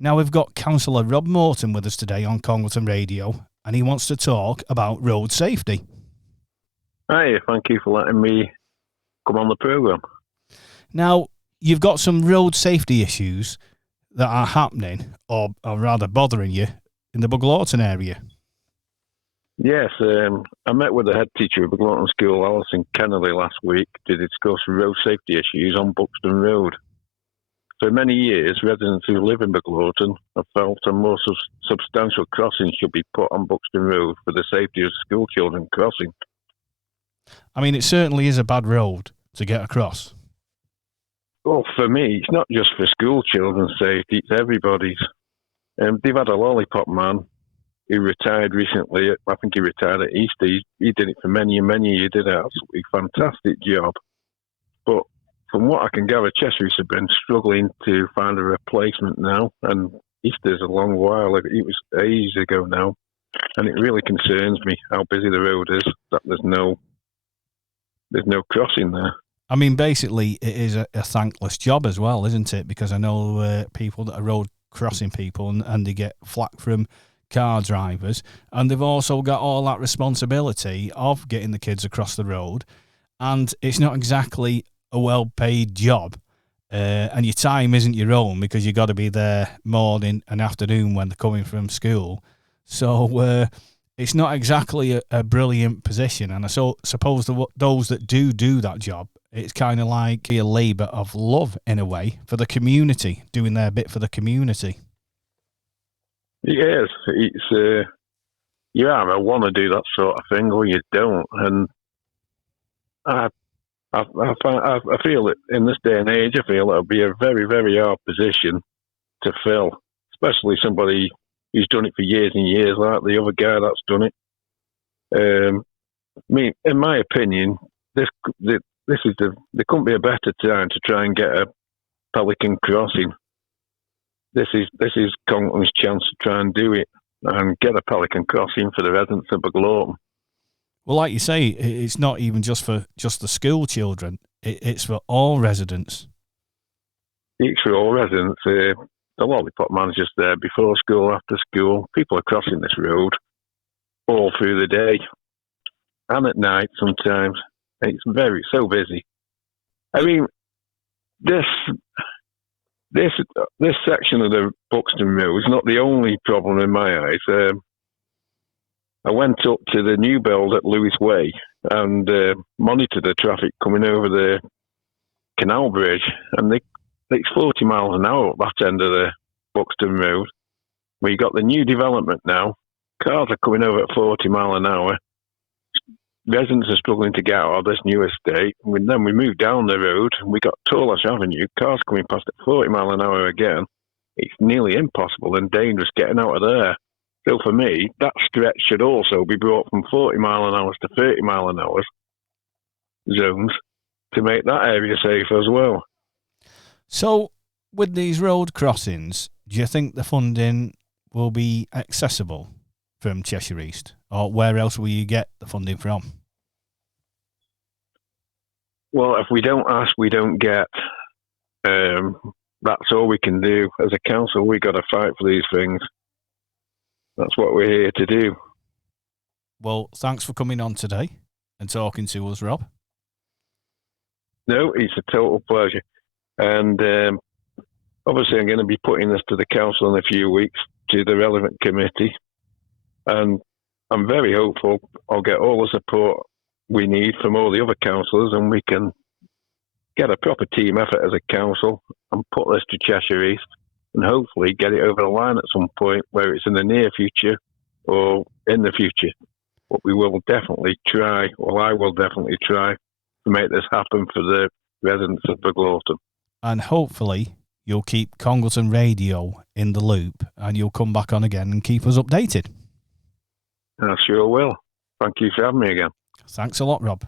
Now we've got Councillor Rob Moreton with us today on Buglawton Radio, and he wants to talk about road safety. Hi, thank you for letting me come on the programme. Now, you've got some road safety issues that are happening, or rather bothering you, in the Buglawton area. Yes, I met with the head teacher of Buglawton School, Alison Kennedy, last week to discuss road safety issues on Buxton Road. For many years, residents who live in Buglawton have felt a more substantial crossing should be put on Buxton Road for the safety of school children crossing. I mean, it certainly is a bad road to get across. Well, for me, it's not just for school children's safety, it's everybody's. They've had a lollipop man who retired recently. I think he retired at Easter. He did it for many and many years. He did an absolutely fantastic job. But from what I can gather, Cheshire have been struggling to find a replacement now, and Easter's a long while. It was ages ago now, and it really concerns me how busy the road is, that there's no crossing there. I mean, basically, it is a thankless job as well, isn't it? Because I know people that are road crossing people, and they get flack from car drivers, and they've also got all that responsibility of getting the kids across the road, and it's not exactly a well-paid job, and your time isn't your own because you've got to be there morning and afternoon when they're coming from school. So it's not exactly a brilliant position, and I suppose those that do that job, it's kind of like a labour of love in a way for the community, doing their bit for the community. Yes, it's you either want to do that sort of thing or you don't, and I feel that in this day and age, I feel it'll be a very, very hard position to fill, especially somebody who's done it for years and years, like the other guy that's done it. I mean, in my opinion, there couldn't be a better time to try and get a Pelican Crossing. This is Conkling's chance to try and do it and get a Pelican Crossing for the residents of Buglawton. Well, like you say, it's not even just for the school children. It's for all residents. It's for all residents. The lollipop man's just there before school, after school. People are crossing this road all through the day and at night sometimes. It's so busy. I mean, this section of the Buxton Road is not the only problem in my eyes. I went up to the new build at Lewis Way and monitored the traffic coming over the canal bridge, and it's 40 miles an hour up that end of the Buxton Road. We got the new development now. Cars are coming over at 40 miles an hour. Residents are struggling to get out of this new estate. And then we moved down the road and we got Torlash Avenue. Cars coming past at 40 miles an hour again. It's nearly impossible and dangerous getting out of there. So for me, that stretch should also be brought from 40 mile an hour to 30 mile an hour zones to make that area safer as well. So with these road crossings, do you think the funding will be accessible from Cheshire East? Or where else will you get the funding from? Well, if we don't ask, we don't get. That's all we can do. As a council, we've got to fight for these things. That's what we're here to do. Well, thanks for coming on today and talking to us, Rob. No, it's a total pleasure. And obviously I'm going to be putting this to the council in a few weeks, to the relevant committee. And I'm very hopeful I'll get all the support we need from all the other councillors, and we can get a proper team effort as a council and put this to Cheshire East and hopefully get it over the line at some point, whether it's in the near future or in the future. But we will definitely try, or I will definitely try, to make this happen for the residents of Buglawton. And hopefully you'll keep Buglawton Radio in the loop and you'll come back on again and keep us updated. I sure will. Thank you for having me again. Thanks a lot, Rob.